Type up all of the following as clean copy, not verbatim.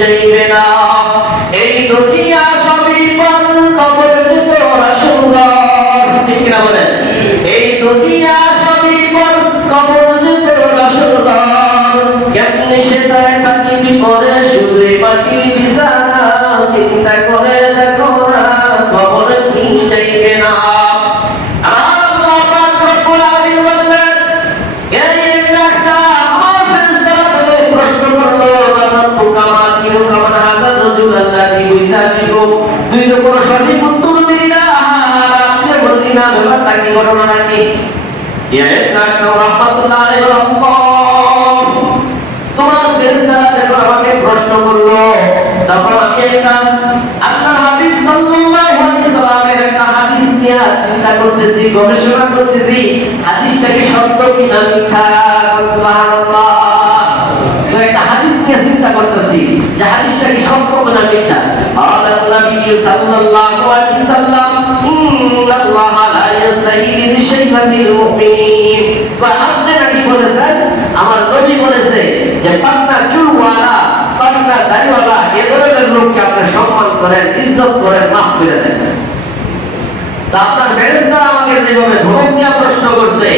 যাইবে না। এই দুনিয়া সবই পর, কবর তোরা সুন্দর, ঠিক কিনা বলেন? এই দুনিয়া সবই পর, কবর তোরা সুন্দর। কেমনে সেটায় থাকিবি পরে, শুধুই মাটির বিছানা। চিন্তা করে দেখো না, কবর কি যাইবে না। তুই তো কোনো সঠিক উত্তর দিলি না, আপনি বললি না ব্যাপারটা কি, ঘটনাটা কি? তোমার ফেরেশতারা যখন আমাকে প্রশ্ন করলো, তখন আমি একটা আল্লাহর হাবিব সাল্লাল্লাহু আলাইহি সাল্লামের একটা হাদিস নিয়ে চিন্তা করতেছি, গবেষণা করতেছি, হাদিসটা কি সত্য কিনা মিথ্যা। সুবহানাল্লাহ, তো একটা হাদিস নিয়ে চিন্তা করতেছি যে হাদিসটা কি সত্য কিনা মিথ্যা। আল্লাহর নবী সাল্লাল্লাহু আলাইহি সাল্লাম, ইন্নাল্লাহা লা ইয়াস্তাহি লিশাইইল মুমিন, ওয়া আপনি নাকি বলেছেন, আমার নবী বলেছে যে পাতলা চুলওয়ালা, পাতলা দাড়িওয়ালা এ ধরনের লোককে আপনি সম্মান করেন, ইজ্জত করেন, মাফ করে দেন। তা আপনার ফেরেশতারা আমাকে যেভাবে ধমক দিয়ে প্রশ্ন করছে,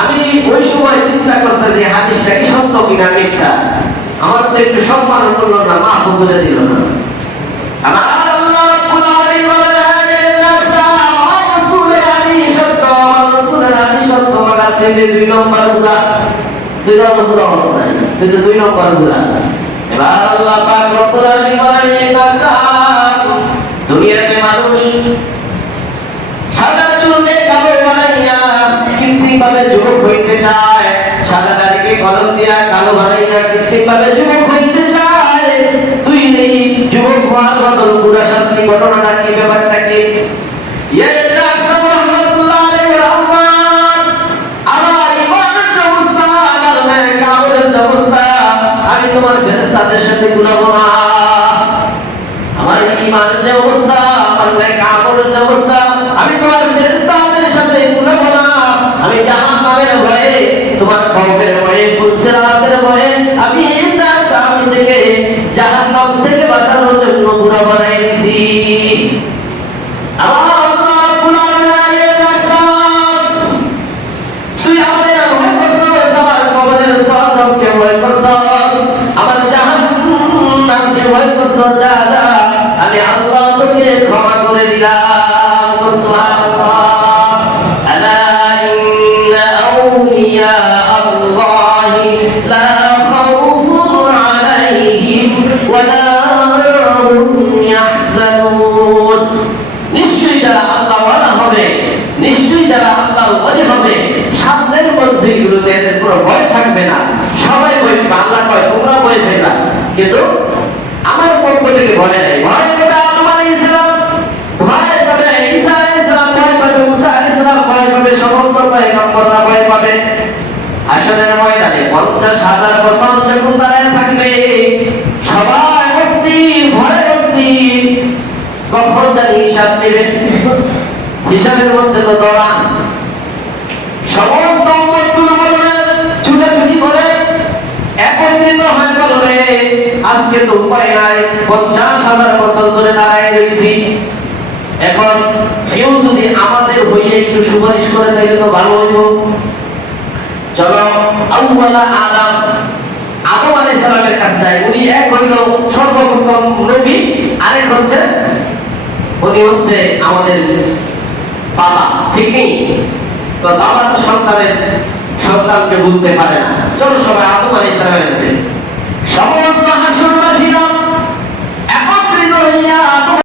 আমি ওই সময় চিন্তা করতেছি হাদিসটা কি সত্য কিনা মিথ্যা। আমার তো একটু সম্মান করলো না, মাফ করে দিল না। আমার আল্লাহ রাব্বুল আলামিন বলেন, আমার রাসূলের হাদিস সত্য, আমার রাসূলের হাদিস সত্য, মাগার থেকে 2 নম্বর গুলা, 2 নম্বর অবস্থা, তুই তো 2 নম্বর গুলা। এবার আল্লাহ পাক রব্বুল আলামিন বলেন, দুনিয়াতে মানুষ সাদা চুলকে কালো বানাইয়া কৃত্রিমভাবে যুবক হইতে চায়, সাদা দাড়িকে কলম দিয়া কালো বানাইয়া কৃত্রিমভাবে যুবক হইতে চায়। তুই এই যুবক হওয়ার বদল পুরা শাস্তি, ঘটনাটা কি, ব্যাপারটা কি? আমি তোমার ফেরেশতাদের সাথে গুনাহো না। আমার ঈমানের যে অবস্থা, আমার আমলের যে অবস্থা, আমি তোমার ফেরেশতাদের সাথে গুনাহো না। আমি জাহান্নামের ভয়ে, তোমার খৌফের ভয়ে, ফুলসিরাতের ভয়ে আমি তার সামনে থেকে জাহান্নাম থেকে বাঁচানোর জন্য গুনাহ বানাই দিয়েছি। আমার আল্লাহ রাব্বুল আলামিন তুই আমাদের ভয় করছস, আমার কবরের সওয়াবকে ভয় করছস, আমার জাহান্নামকে ভয় করছস, যা যা আমি আল্লাহ তোকে ক্ষমা করে দিলাম। সুবহানাল্লাহ, আলা ইন্না আউলিয়া আল্লাহি লা খাউফুন আলাইহিম ওয়া লা হুম ইয়াহজানুন। নিশ্চয়ই যারা আল্লাহ ওয়ালা হবে, নিশ্চয়ই যারা আল্লাহর ওলি হবে, সামনের মধ্যগুলোতে এদের কোনো ভয় থাকবে না। সবাই ভয় পাবে, আল্লাহ কয় তোমরা ভয় পেবে না, কিন্তু আমার পক্ষ থেকে ভয় নেই। ভয় পাবে আদম আলাইহিস সালাম, ভয় পাবে ঈসা আলাইহিস সালাম, ভয় পাবে মুসা আলাইহিস সালাম, ভয় পাবে সমস্ত পয়গম্বররা ভয় পাবে। হাসরের ময়দানে 50,000 বছর যখন দাঁড়ায় থাকবে, সবাই অস্থির, ভয়ে অস্থির, কখন জানি হিসাব নেবে। হিসাবের মধ্যে তো দড়া, সমস্ত উম্মতগুলো বলবে, ছুটাছুটি করে একত্রিত হয়ে বলবে, আজকে তো উপায় নাই, 50,000 বছর ধরে দাঁড়ায় রয়েছি, এখন কেউ যদি আমাদের হইয়ে একটু সুপারিশ করে তাহলে তো ভালো হইব। চলো আউওয়ালা আদম, আদম আলাইহিস সালামের কাছে যাই। উনি এক হইল সর্বপ্রথম নবী, আরেক হচ্ছে উনি হচ্ছে আমাদের বাবা, ঠিক নেই? তো বাবা তো সন্তানকে বলতে পারে না। চলো সবাই আদম আলাইহিস সালামের কাছে।